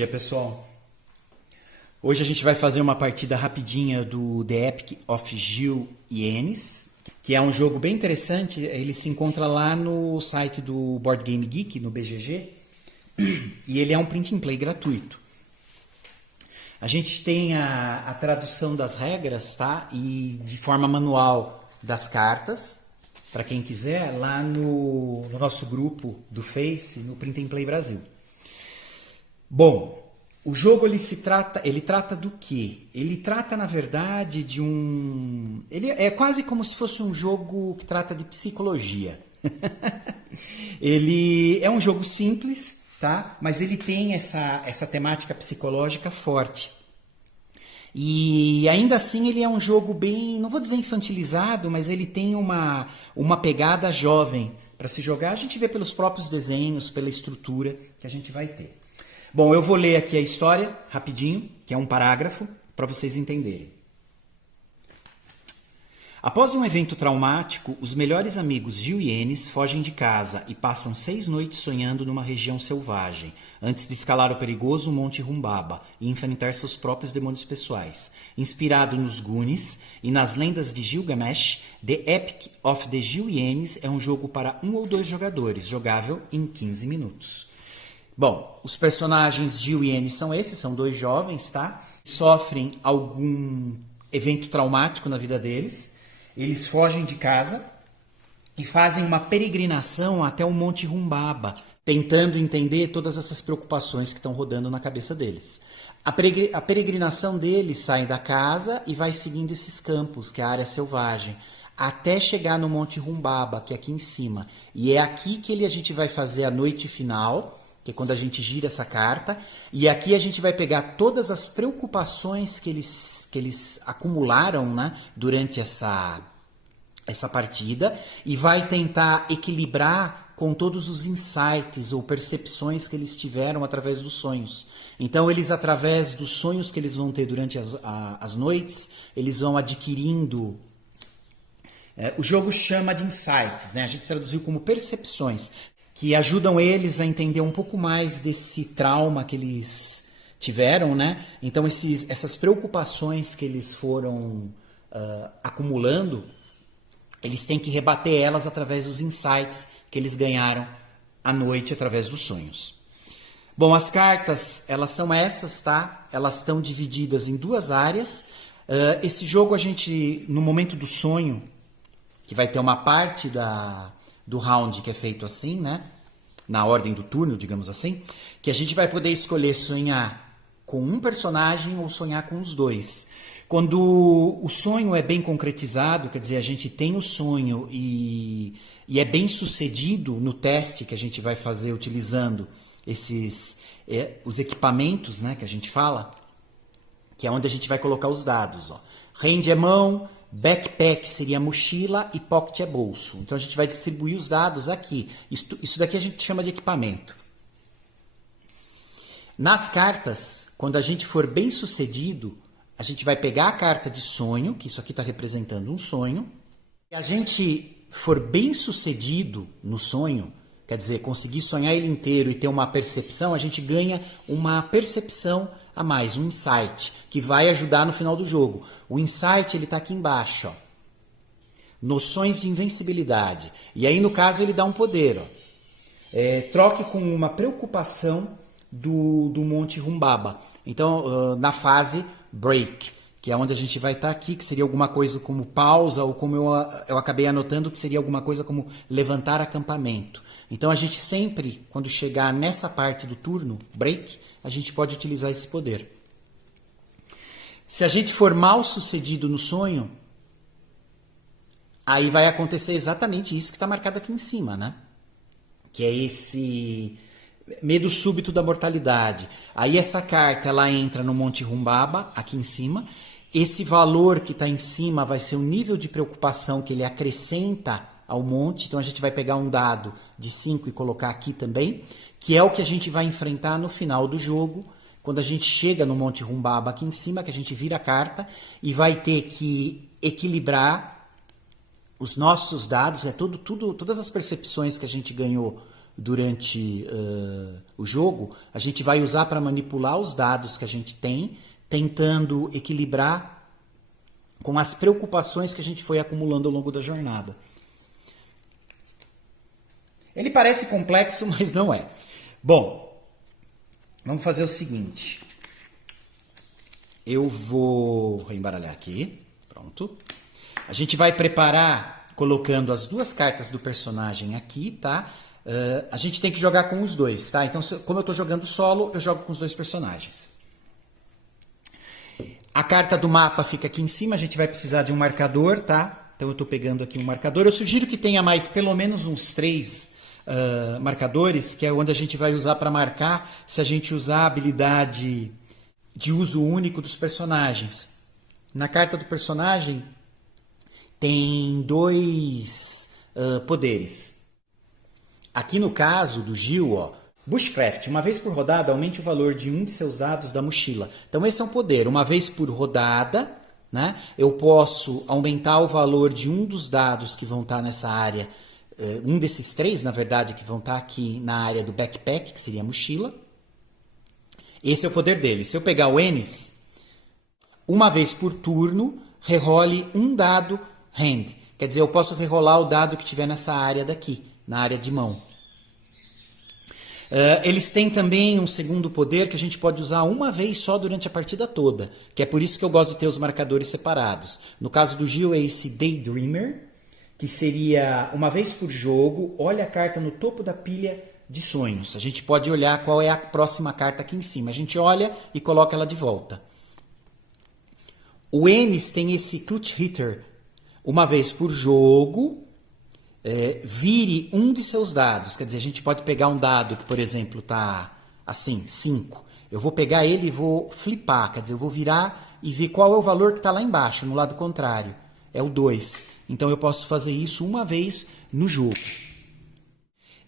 dia, pessoal. Hoje a gente vai fazer uma partida rapidinha do The Epic of Gil e Enes, que é um jogo bem interessante. Ele se encontra lá no site do Board Game Geek, no BGG, e ele é um print and play gratuito. A gente tem a tradução das regras, tá? E de forma manual das cartas, para quem quiser, lá no nosso grupo do Face, no Print and Play Brasil. Bom, o jogo ele trata do quê? Ele trata, na verdade, de um... Ele é quase como se fosse um jogo que trata de psicologia. Ele é um jogo simples, tá? Mas ele tem essa temática psicológica forte. E ainda assim ele é um jogo bem, não vou dizer infantilizado, mas ele tem uma pegada jovem para se jogar. A gente vê pelos próprios desenhos, pela estrutura que a gente vai ter. Bom, eu vou ler aqui a história rapidinho, que é um parágrafo, para vocês entenderem. Após um evento traumático, os melhores amigos Gil e Enes fogem de casa e passam 6 noites sonhando numa região selvagem, antes de escalar o perigoso Monte Humbaba e enfrentar seus próprios demônios pessoais. Inspirado nos Goonies e nas lendas de Gilgamesh, The Epic of the Gil e Enes é um jogo para 1 ou 2 jogadores, jogável em 15 minutos. Bom, os personagens Gil e Enes são esses, são 2 jovens, tá? Sofrem algum evento traumático na vida deles. Eles fogem de casa e fazem uma peregrinação até o Monte Humbaba, tentando entender todas essas preocupações que estão rodando na cabeça deles. A peregrinação deles sai da casa e vai seguindo esses campos, que é a área selvagem, até chegar no Monte Humbaba, que é aqui em cima. E é aqui que a gente vai fazer a noite final, que é quando a gente gira essa carta, e aqui a gente vai pegar todas as preocupações que eles acumularam, né, durante essa partida, e vai tentar equilibrar com todos os insights ou percepções que eles tiveram através dos sonhos. Então eles, através dos sonhos que eles vão ter durante as noites, eles vão adquirindo... o jogo chama de insights, né? A gente traduziu como percepções, que ajudam eles a entender um pouco mais desse trauma que eles tiveram, né? Então essas preocupações que eles foram acumulando, eles têm que rebater elas através dos insights que eles ganharam à noite através dos sonhos. Bom, as cartas, elas são essas, tá? Elas estão divididas em 2 áreas. Esse jogo a gente, no momento do sonho, que vai ter uma parte do round que é feito assim, né? Na ordem do turno, digamos assim, que a gente vai poder escolher sonhar com um personagem ou sonhar com os 2. Quando o sonho é bem concretizado, quer dizer, a gente tem o sonho e é bem sucedido no teste que a gente vai fazer utilizando os equipamentos, né, que a gente fala, que é onde a gente vai colocar os dados. Ó. Hand é mão, backpack seria mochila e pocket é bolso. Então a gente vai distribuir os dados aqui. Isso daqui a gente chama de equipamento. Nas cartas, quando a gente for bem sucedido, a gente vai pegar a carta de sonho, que isso aqui está representando um sonho. Se a gente for bem sucedido no sonho, quer dizer, conseguir sonhar ele inteiro e ter uma percepção, a gente ganha uma percepção a mais, um insight, que vai ajudar no final do jogo. O insight ele está aqui embaixo, ó. Noções de invencibilidade. E aí, no caso, ele dá um poder. Ó. Troque com uma preocupação do Monte Humbaba. Então, na fase break, que é onde a gente vai estar aqui, que seria alguma coisa como pausa, ou como eu acabei anotando, que seria alguma coisa como levantar acampamento. Então a gente sempre, quando chegar nessa parte do turno, break, a gente pode utilizar esse poder. Se a gente for mal sucedido no sonho, aí vai acontecer exatamente isso que está marcado aqui em cima, né? Que é esse... medo súbito da mortalidade. Aí essa carta ela entra no Monte Humbaba, aqui em cima. Esse valor que está em cima vai ser o nível de preocupação que ele acrescenta ao monte. Então a gente vai pegar um dado de 5 e colocar aqui também, que é o que a gente vai enfrentar no final do jogo, quando a gente chega no Monte Humbaba aqui em cima, que a gente vira a carta e vai ter que equilibrar os nossos dados, todas as percepções que a gente ganhou durante o jogo, a gente vai usar para manipular os dados que a gente tem, tentando equilibrar com as preocupações que a gente foi acumulando ao longo da jornada. Ele parece complexo, mas não é. Bom, vamos fazer o seguinte. Eu vou reembaralhar aqui. Pronto. A gente vai preparar colocando as duas cartas do personagem aqui, tá? A gente tem que jogar com os dois, tá? Então, como eu estou jogando solo, eu jogo com os dois personagens. A carta do mapa fica aqui em cima, a gente vai precisar de um marcador, tá? Então eu estou pegando aqui um marcador. Eu sugiro que tenha mais pelo menos uns 3 marcadores, que é onde a gente vai usar para marcar se a gente usar a habilidade de uso único dos personagens. Na carta do personagem tem 2 poderes. Aqui no caso do Gil, ó, Bushcraft, uma vez por rodada, aumente o valor de um de seus dados da mochila. Então esse é um poder. Uma vez por rodada, né, eu posso aumentar o valor de um dos dados que vão estar nessa área, um desses 3, na verdade, que vão estar aqui na área do backpack, que seria a mochila. Esse é o poder dele. Se eu pegar o Ennis, uma vez por turno, rerole um dado hand. Quer dizer, eu posso rerolar o dado que tiver nessa área daqui, na área de mão. Eles têm também um segundo poder que a gente pode usar uma vez só durante a partida toda, que é por isso que eu gosto de ter os marcadores separados. No caso do Gil é esse Daydreamer, que seria uma vez por jogo, olha a carta no topo da pilha de sonhos. A gente pode olhar qual é a próxima carta aqui em cima. A gente olha e coloca ela de volta. O Ennis tem esse Clutch Hitter. Uma vez por jogo, vire um de seus dados. Quer dizer, a gente pode pegar um dado que, por exemplo, está assim, 5. Eu vou pegar ele e vou flipar. Quer dizer, eu vou virar e ver qual é o valor que está lá embaixo, no lado contrário. É o 2. Então eu posso fazer isso uma vez no jogo.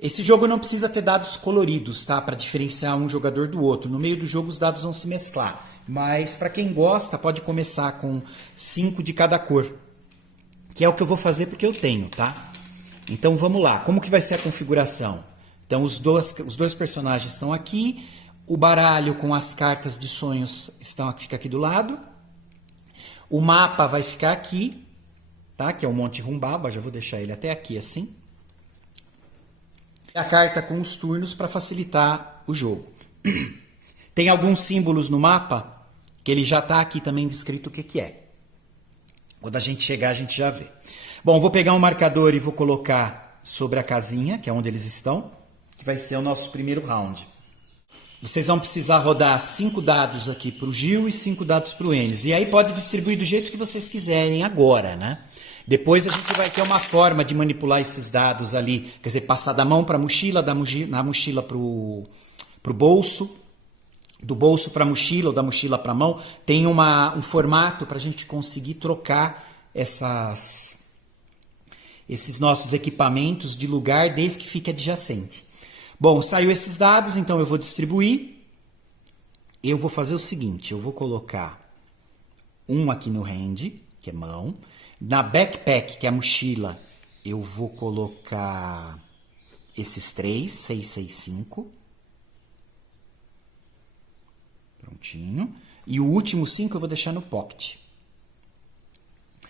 Esse jogo não precisa ter dados coloridos, tá? Para diferenciar um jogador do outro. No meio do jogo os dados vão se mesclar. Mas para quem gosta, pode começar com 5 de cada cor. Que é o que eu vou fazer porque eu tenho, tá? Então vamos lá. Como que vai ser a configuração? Então os dois personagens estão aqui. O baralho com as cartas de sonhos fica aqui do lado. O mapa vai ficar aqui, tá? Que é o Monte Humbaba. Já vou deixar ele até aqui assim. A carta com os turnos para facilitar o jogo. Tem alguns símbolos no mapa que ele já está aqui também descrito o que, que é. Quando a gente chegar, a gente já vê. Bom, vou pegar um marcador e vou colocar sobre a casinha, que é onde eles estão, que vai ser o nosso primeiro round. Vocês vão precisar rodar 5 dados aqui para o Gil e 5 dados para o Ennis. E aí pode distribuir do jeito que vocês quiserem agora, né? Depois a gente vai ter uma forma de manipular esses dados ali, quer dizer, passar da mão para a mochila, na mochila para o bolso, do bolso para a mochila ou da mochila para a mão. Tem um formato para a gente conseguir trocar esses nossos equipamentos de lugar desde que fique adjacente. Bom, saiu esses dados, então eu vou distribuir. Eu vou fazer o seguinte, eu vou colocar um aqui no hand, que é mão. Na backpack, que é a mochila, eu vou colocar esses 3, 6, 6, 5. Prontinho. E o último 5 eu vou deixar no pocket.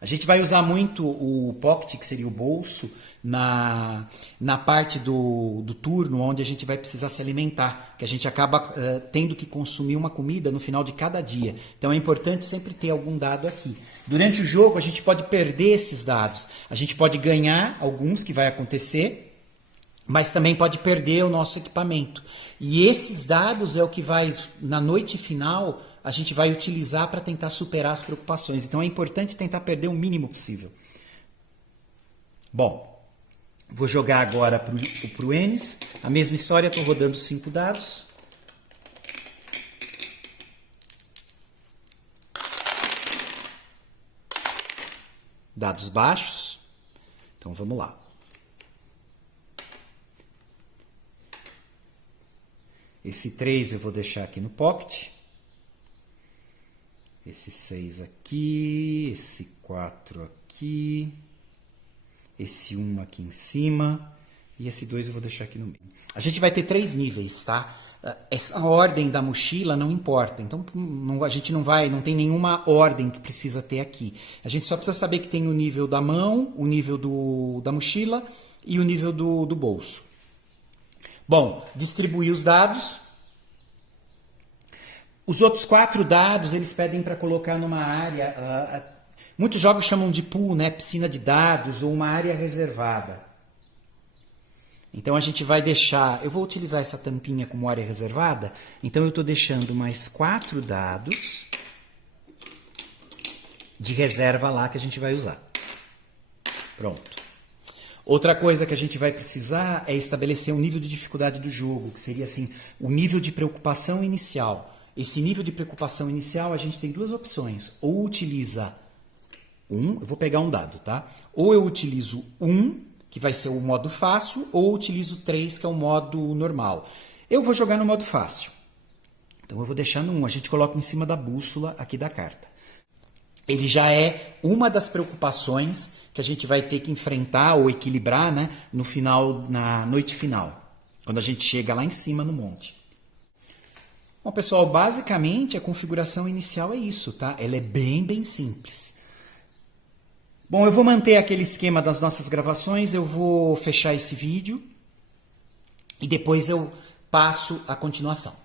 A gente vai usar muito o pocket, que seria o bolso, na parte do turno, onde a gente vai precisar se alimentar, que a gente acaba tendo que consumir uma comida no final de cada dia. Então é importante sempre ter algum dado aqui. Durante o jogo, a gente pode perder esses dados. A gente pode ganhar alguns, que vai acontecer, mas também pode perder o nosso equipamento. E esses dados é o que vai, na noite final, a gente vai utilizar para tentar superar as preocupações. Então é importante tentar perder o mínimo possível. Bom, vou jogar agora para o Ennis. A mesma história, estou rodando 5 dados. Dados baixos. Então vamos lá. Esse 3 eu vou deixar aqui no pocket. Esse 6 aqui, esse 4 aqui, esse 1 aqui em cima e esse 2 eu vou deixar aqui no meio. A gente vai ter 3 níveis, tá? Essa ordem da mochila não importa, então a gente não tem nenhuma ordem que precisa ter aqui. A gente só precisa saber que tem o nível da mão, o nível da mochila e o nível do bolso. Bom, distribuir os dados. Os outros 4 dados, eles pedem para colocar numa área, muitos jogos chamam de pool, né? Piscina de dados, ou uma área reservada. Então a gente vai deixar, eu vou utilizar essa tampinha como área reservada, então eu estou deixando mais 4 dados de reserva lá que a gente vai usar. Pronto. Outra coisa que a gente vai precisar é estabelecer o nível de dificuldade do jogo, que seria assim, o nível de preocupação inicial. Esse nível de preocupação inicial a gente tem 2 opções, ou utiliza eu vou pegar um dado, tá? Ou eu utilizo 1, que vai ser o modo fácil, ou utilizo 3, que é o modo normal. Eu vou jogar no modo fácil. Então eu vou deixar no 1, a gente coloca em cima da bússola aqui da carta. Ele já é uma das preocupações que a gente vai ter que enfrentar ou equilibrar, né, no final, na noite final, quando a gente chega lá em cima no monte. Bom, pessoal, basicamente a configuração inicial é isso, tá? Ela é bem simples. Bom, eu vou manter aquele esquema das nossas gravações, eu vou fechar esse vídeo e depois eu passo a continuação.